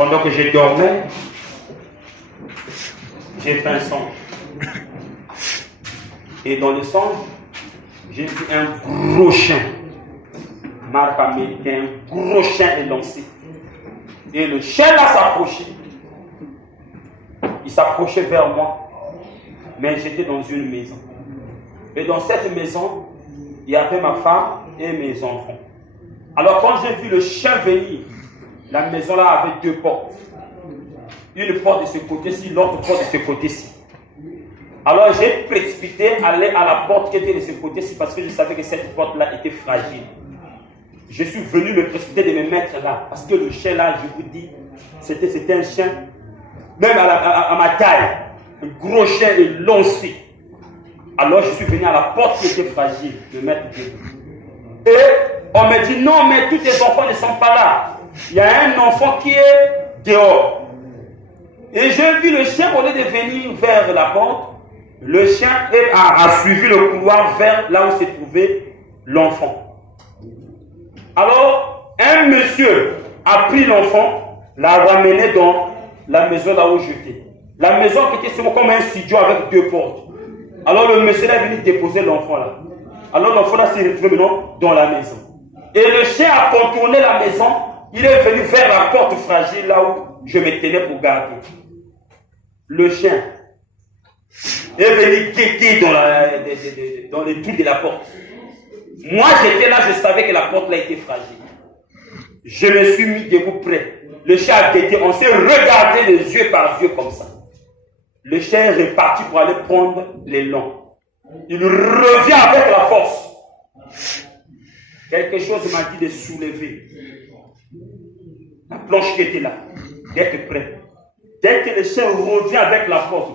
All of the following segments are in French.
Pendant que je dormais, j'ai fait un songe. Et dans le songe, j'ai vu un gros chien, marque américaine, un gros chien élancé. Et le chien là s'approchait. Il s'approchait vers moi, mais j'étais dans une maison. Et dans cette maison, il y avait ma femme et mes enfants. Alors quand j'ai vu le chien venir, la maison là avait deux portes. Une porte de ce côté-ci, l'autre porte de ce côté-ci. Alors j'ai précipité aller à la porte qui était de ce côté-ci parce que je savais que cette porte-là était fragile. Je suis venu me précipiter de me mettre là parce que le chien là, je vous dis, c'était un chien, même à ma taille, un gros chien élancé. Alors je suis venu à la porte qui était fragile, me mettre debout. Et on me dit non, mais tous tes enfants ne sont pas là. Il y a un enfant qui est dehors. Et j'ai vu le chien, au lieu de venir vers la porte, le chien a suivi le couloir vers là où se trouvait l'enfant. Alors, un monsieur a pris l'enfant, l'a ramené dans la maison là où j'étais. La maison qui était comme un studio avec deux portes. Alors le monsieur est venu déposer l'enfant là. Alors l'enfant là s'est retrouvé maintenant dans la maison. Et le chien a contourné la maison. Il est venu vers la porte fragile là où je me tenais pour garder. Le chien est venu guetter dans les trous de la porte. Moi j'étais là, je savais que la porte là était fragile. Je me suis mis debout près. Le chien a guetté, on s'est regardé les yeux par yeux comme ça. Le chien est reparti pour aller prendre l'élan. Il revient avec la force. Quelque chose m'a dit de soulever la planche qui était là, d'être prêt. Dès que le chien revient avec la force,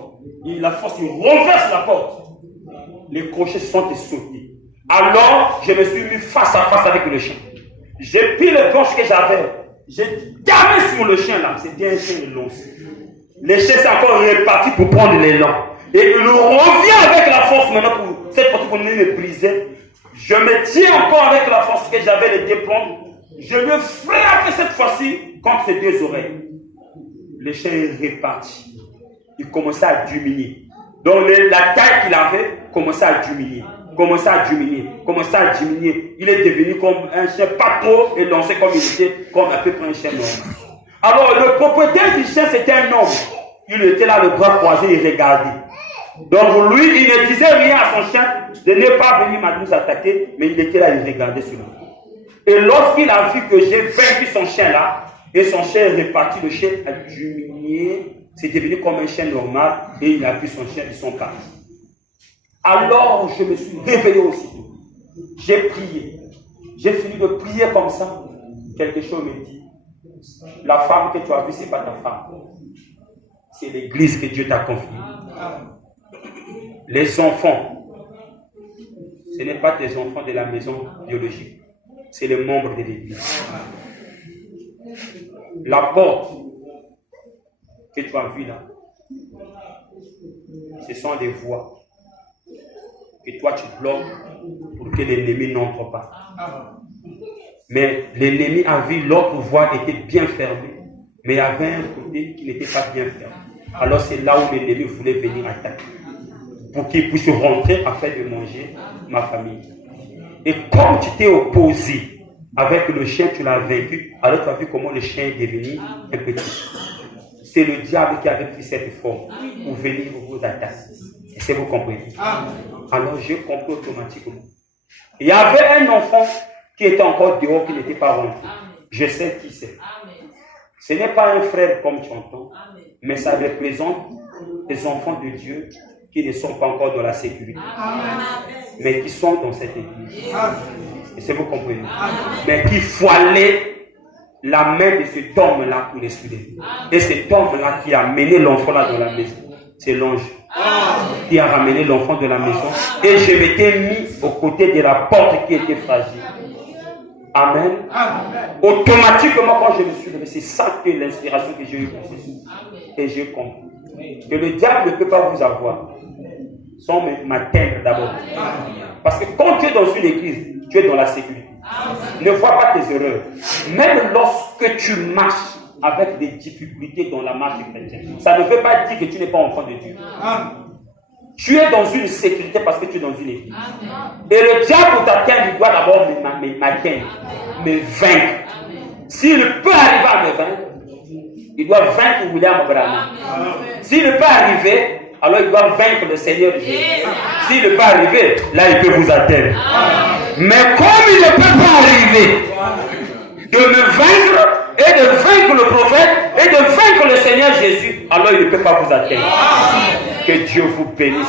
il renverse la porte. Les crochets sont sautés. Alors, je me suis mis face à face avec le chien. J'ai pris les planches que j'avais. J'ai tapé sur le chien là. C'était un chien élancé. Le chien s'est encore reparti pour prendre l'élan. Et il revient avec la force maintenant pour cette partie qu'on me brisait. Je me tiens encore avec la force que j'avais de déprendre. Je me frappe cette fois-ci contre ses deux oreilles. Le chien est reparti. Il commençait à diminuer. Donc la taille qu'il avait commençait à diminuer. Il est devenu comme un chien pas trop élancé comme il était, comme à peu près un chien normal. Alors le propriétaire du chien c'était un homme. Il était là, le bras croisé, il regardait. Donc lui, il ne disait rien à son chien de ne pas venir nous attaquer, mais il était là, il regardait sur lui. Et lorsqu'il a vu que j'ai vaincu son chien là, et son chien est reparti, le chien a diminué, c'est devenu comme un chien normal, et il a vu son chien, ils sont partis. Alors je me suis réveillé aussitôt. J'ai prié. J'ai fini de prier comme ça. Quelque chose me dit, la femme que tu as vue, ce n'est pas ta femme. C'est l'église que Dieu t'a confiée. Les enfants, ce n'est pas tes enfants de la maison biologique. C'est les membres de l'église. La porte que tu as vue là, ce sont des voies que toi tu bloques pour que l'ennemi n'entre pas. Mais l'ennemi a vu l'autre voie était bien fermée, mais il y avait un côté qui n'était pas bien fermé. Alors c'est là où l'ennemi voulait venir attaquer, pour qu'il puisse rentrer afin de manger ma famille. Et comme tu t'es opposé avec le chien, tu l'as vaincu, alors tu as vu comment le chien est devenu un petit. C'est le diable qui avait pris cette forme pour venir vous attaquer. Est-ce que vous comprenez? Alors j'ai compris automatiquement. Il y avait un enfant qui était encore dehors, qui n'était pas rentré. Je sais qui c'est. Ce n'est pas un frère comme tu entends, mais ça représente des enfants de Dieu qui ne sont pas encore dans la sécurité, mais qui sont dans cette église. Est-ce que vous comprenez? Mais qui voilait la main de cet homme-là pour les souder. Et cet homme-là qui a mené l'enfant-là dans la maison, c'est l'ange qui a ramené l'enfant de la maison. Et je m'étais mis aux côtés de la porte qui était fragile. Amen. Automatiquement, quand je me suis levé, c'est ça que l'inspiration que j'ai eue pour ceci. Et j'ai compris que le diable ne peut pas vous avoir sans m'atteindre d'abord. Parce que quand tu es dans une église, tu es dans la sécurité. Ne vois pas tes erreurs. Même lorsque tu marches avec des difficultés dans la marche chrétienne. Ça ne veut pas dire que tu n'es pas enfant de Dieu. Tu es dans une sécurité parce que tu es dans une église. Et le diable t'atteindre, il doit d'abord m'atteindre, me vaincre. S'il peut arriver à me vaincre, il doit vaincre William Branham. S'il ne peut arriver, alors il doit vaincre le Seigneur Jésus. S'il ne peut arriver, là il peut vous atteindre. Mais comme il ne peut pas arriver de me vaincre et de vaincre le prophète et de vaincre le Seigneur Jésus, alors il ne peut pas vous atteindre. Que Dieu vous bénisse.